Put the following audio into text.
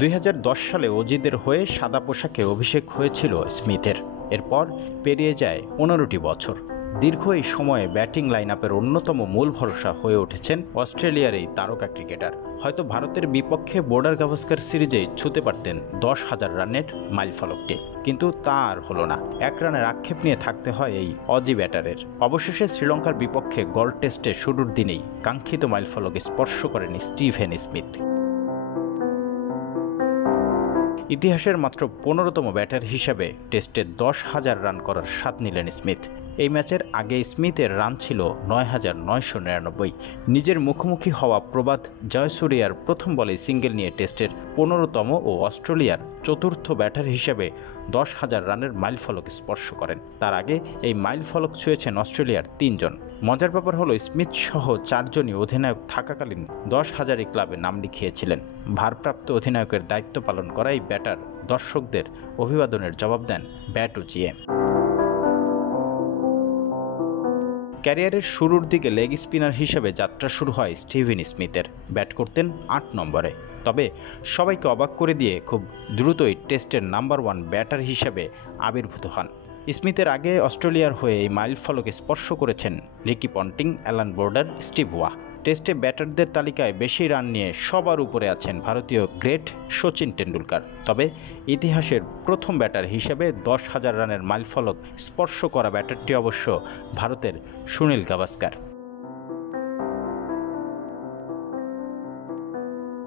2010 সালে অজিদের হয়ে সাদা পোশাকে অভিষেক হয়েছিল স্মিথের। এরপর পেরিয়ে যায় 15টি বছর। দীর্ঘ এই সময়ে ব্যাটিং লাইন আপের অন্যতম মূল ভরসা হয়ে উঠেছেন অস্ট্রেলিয়ার এই তারকা ক্রিকেটার। হয়তো ভারতের বিপক্ষে বর্ডার গাভাস্কার সিরিজে ছুঁতে পারতেন 10,000 রানের মাইলফলকটি, কিন্তু তা আর হলো না। 1 রানের আক্ষেপ নিয়ে থাকতে হয় এই অজি ব্যাটারের। অবশেষে শ্রীলঙ্কার বিপক্ষে গল টেস্টে শুরুর দিনেই কাঙ্ক্ষিত মাইলফলক স্পর্শ করেন স্টিভেন স্মিথ। ইতিহাসের মাত্র 15তম ব্যাটার হিসাবে টেস্টে 10,000 রান করার স্বাদ নিলেন স্মিথ। এই ম্যাচের আগে স্মিথের রান ছিল 9,999। নিজের মুখোমুখি হওয়া প্রবাদ জয়সূরিয়ার প্রথম বলে সিঙ্গেল নিয়ে টেস্টের 15তম ও অস্ট্রেলিয়ার চতুর্থ ব্যাটার হিসেবে 10,000 রানের মাইলফলক স্পর্শ করেন। তার আগে এই মাইলফলক ছুঁয়েছেন অস্ট্রেলিয়ার 3 জন। মজার ব্যাপার হলো স্মিথ সহ 4 জনই অধিনায়ক থাকাকালীন 10,000 ক্লাবে নাম লিখিয়েছিলেন। ভারপ্রাপ্ত অধিনায়কের দায়িত্ব পালন করা এই ব্যাটার দর্শকদের অভিবাদনের জবাব দেন ব্যাট উঁচিয়ে। ক্যারিয়ারের শুরুর দিকে লেগ স্পিনার হিসেবে যাত্রা শুরু হয় স্টিভেন স্মিথের। ব্যাট করতেন 8 নম্বরে। তবে সবাইকে অবাক করে দিয়ে খুব দ্রুতই টেস্টের নাম্বার 1 ব্যাটার হিসেবে আবির্ভূত হন। স্মিথের আগে অস্ট্রেলিয়ার হয়ে এই মাইলফলকে স্পর্শ করেছেন Ricky Ponting, Allan Border, Steve Waugh. টেস্টে ব্যাটারদের তালিকায় বেশি রান নিয়ে সবার উপরে আছেন ভারতীয় গ্রেট সচিন টেন্ডুলকার। তবে ইতিহাসের প্রথম ব্যাটার হিসেবে 10,000 রানের মাইলফলক স্পর্শ করা ব্যাটারটি অবশ্য ভারতের সুনীল গাভাস্কার।